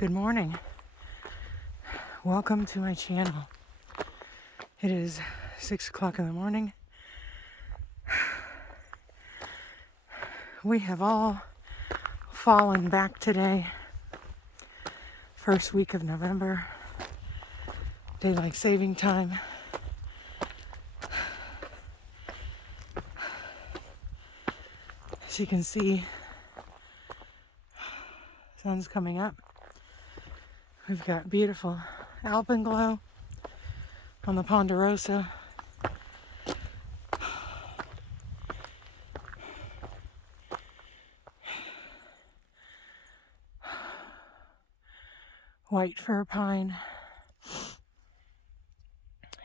Good morning. Welcome to my channel. It is 6 o'clock in the morning. We have all fallen back today. First week of November. Daylight saving time. As you can see, sun's coming up. We've got beautiful alpenglow on the Ponderosa. White fir pine.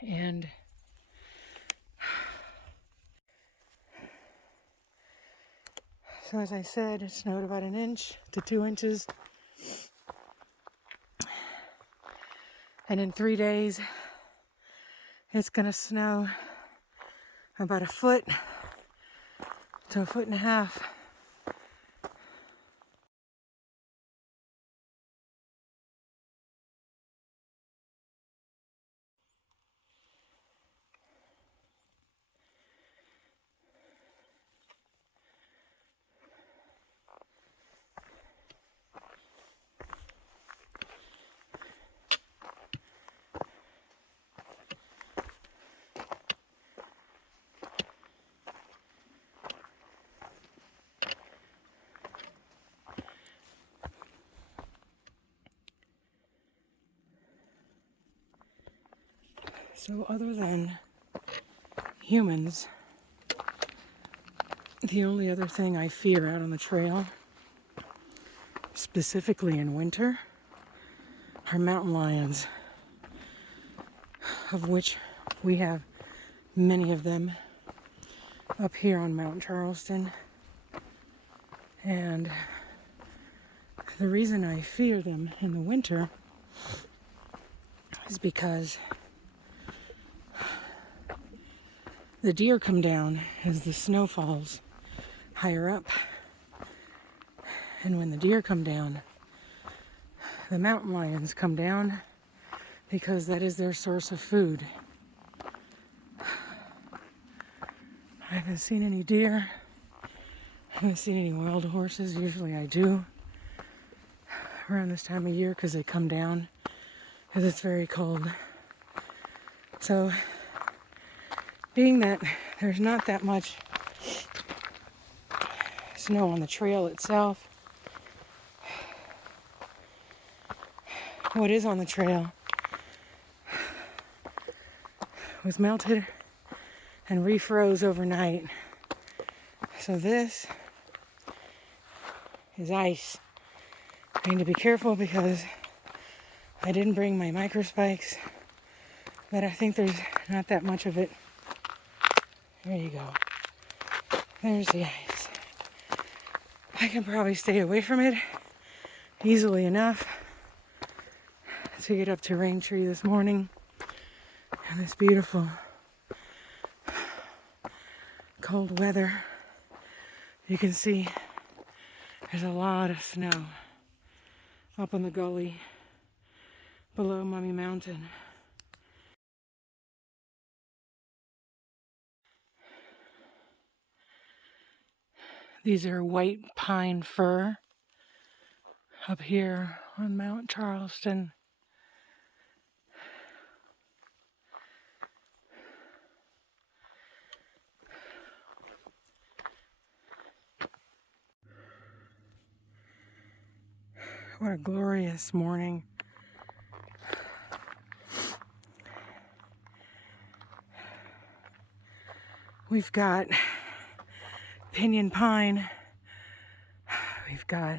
And so as I said, it snowed about 1 inch to 2 inches. And in 3 days, it's gonna snow about 1 foot to 1.5 feet. So other than humans, the only other thing I fear out on the trail, specifically in winter, are mountain lions, of which we have many of them up here on Mount Charleston. And the reason I fear them in the winter is because the deer come down as the snow falls higher up. And when the deer come down, the mountain lions come down because that is their source of food. I haven't seen any deer. I haven't seen any wild horses. Usually I do around this time of year because they come down because it's very cold. So being that there's not that much snow on the trail itself, what is on the trail was melted and refroze overnight. So this is ice. I need to be careful because I didn't bring my microspikes, but I think there's not that much of it. There you go. There's the ice. I can probably stay away from it easily enough to get up to Raintree this morning and this beautiful cold weather. You can see there's a lot of snow up on the gully below Mummy Mountain. These are white pine fir up here on Mount Charleston. What a glorious morning. We've got pinyon pine. We've got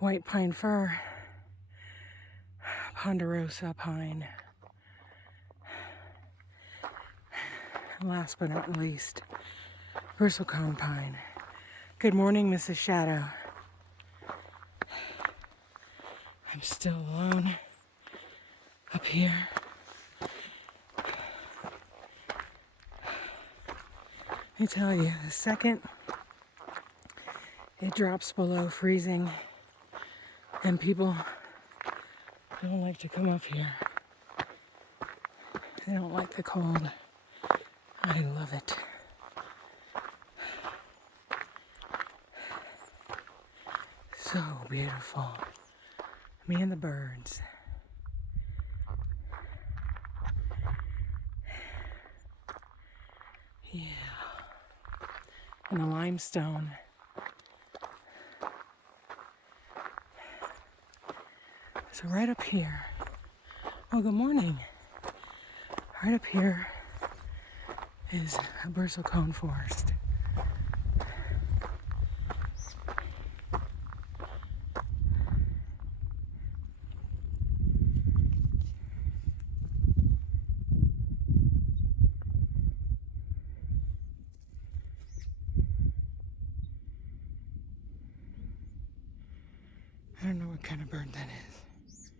white pine fir, Ponderosa pine. Last but not least, bristlecone pine. Good morning, Mrs. Shadow. I'm still alone up here. Let me tell you, the second it drops below freezing, And people don't like to come up here. They don't like the cold. I love it. So beautiful. Me and the birds. Yeah. And the limestone. So right up here. Oh, good morning. Right up here is a bristlecone forest. I don't know what kind of bird that is.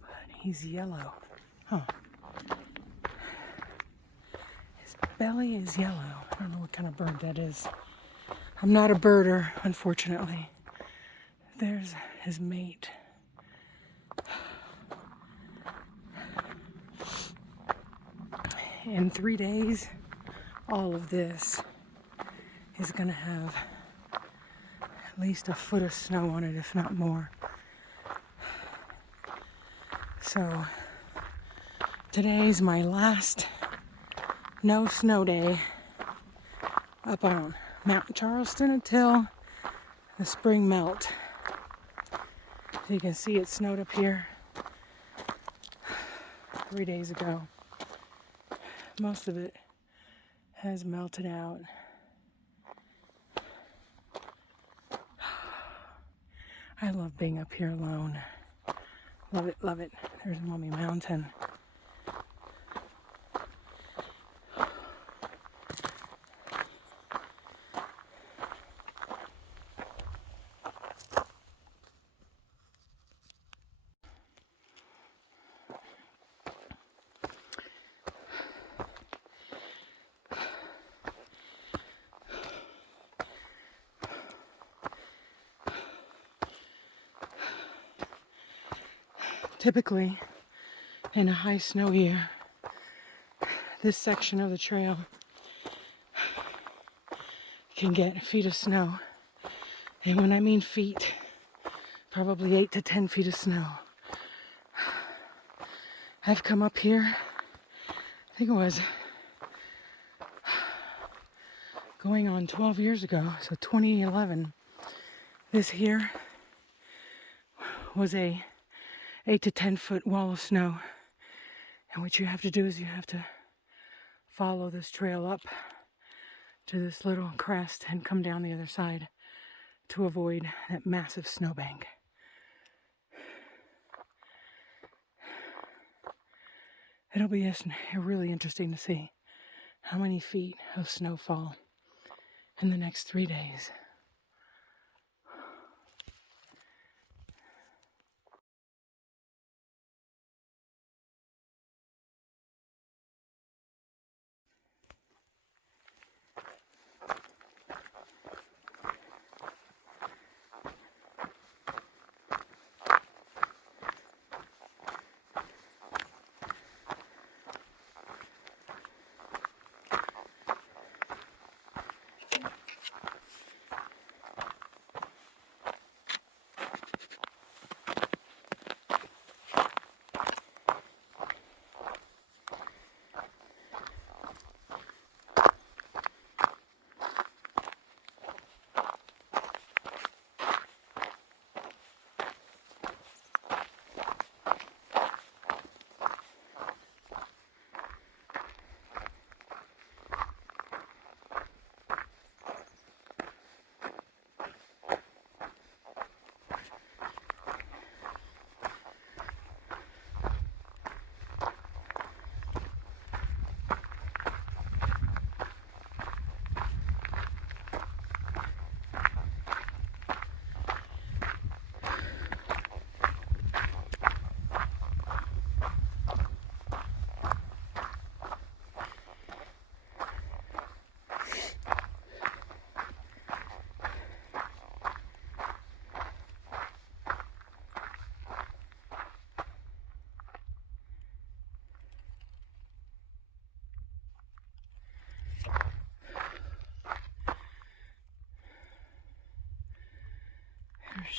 But he's yellow. Huh. His belly is yellow. I don't know what kind of bird that is. I'm not a birder, unfortunately. There's his mate. In 3 days, all of this is gonna have at least a foot of snow on it, if not more. So today's my last no snow day up on Mount Charleston until the spring melt. So you can see it snowed up here 3 days ago. Most of it has melted out. I love being up here alone. Love it, love it. There's Mummy Mountain. Typically, in a high snow year, this section of the trail can get feet of snow. And when I mean feet, probably 8 to 10 feet of snow. I've come up here, I think it was going on 12 years ago, so 2011. This here was a 8 to 10 foot wall of snow. And what you have to do is you have to follow this trail up to this little crest and come down the other side to avoid that massive snowbank. It'll be really interesting to see how many feet of snow fall in the next 3 days.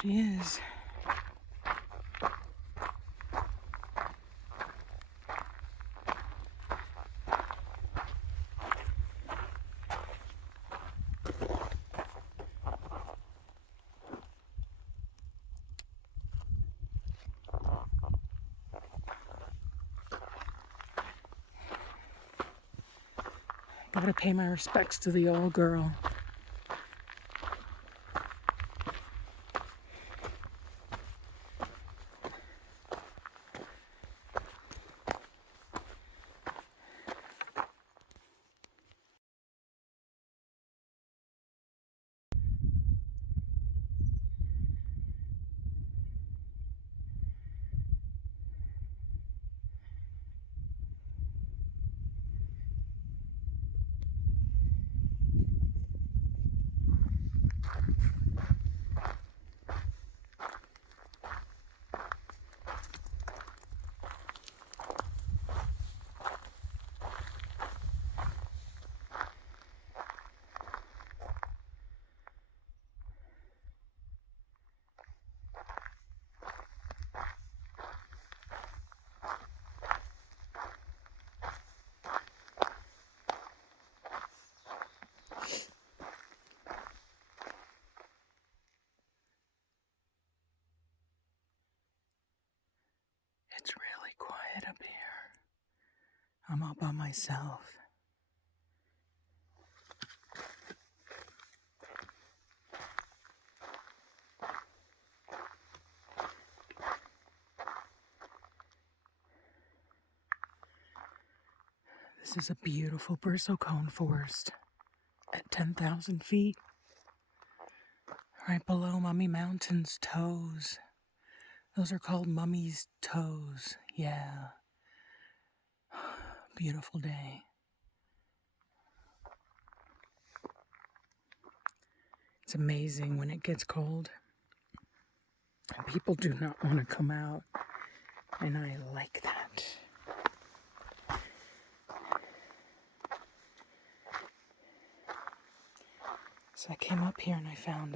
she is. Gotta pay my respects to the old girl. It's really quiet up here. I'm all by myself. This is a beautiful bristlecone forest at 10,000 feet, right below Mummy Mountain's toes. Those are called Mummy's toes. Yeah. Beautiful day. It's amazing when it gets cold. And people do not want to come out. And I like that. So I came up here and I found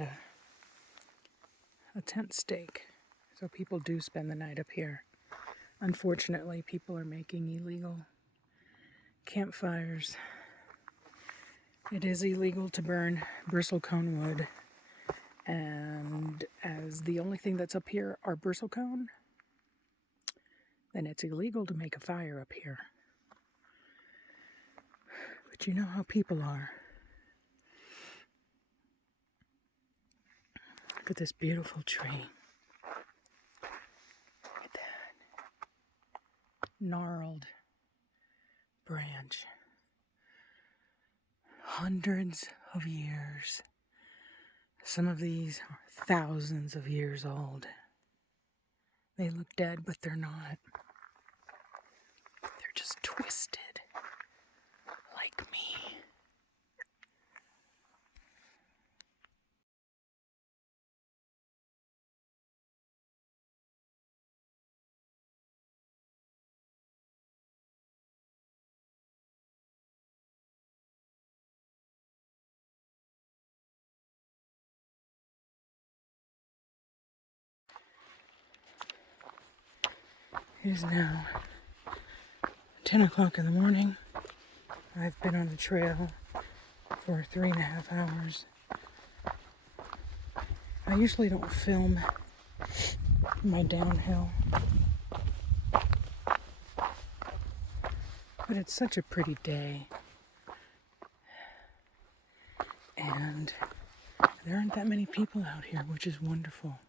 a tent stake. So people do spend the night up here. Unfortunately, people are making illegal campfires. It is illegal to burn bristlecone wood. And as the only thing that's up here are bristlecone, then it's illegal to make a fire up here. But you know how people are. Look at this beautiful tree. Look at that. Gnarled branch. Hundreds of years. Some of these are thousands of years old. They look dead, but they're not. They're just twisted. Like me. It is now 10 o'clock in the morning. I've been on the trail for 3.5 hours. I usually don't film my downhill, but it's such a pretty day. And there aren't that many people out here, which is wonderful.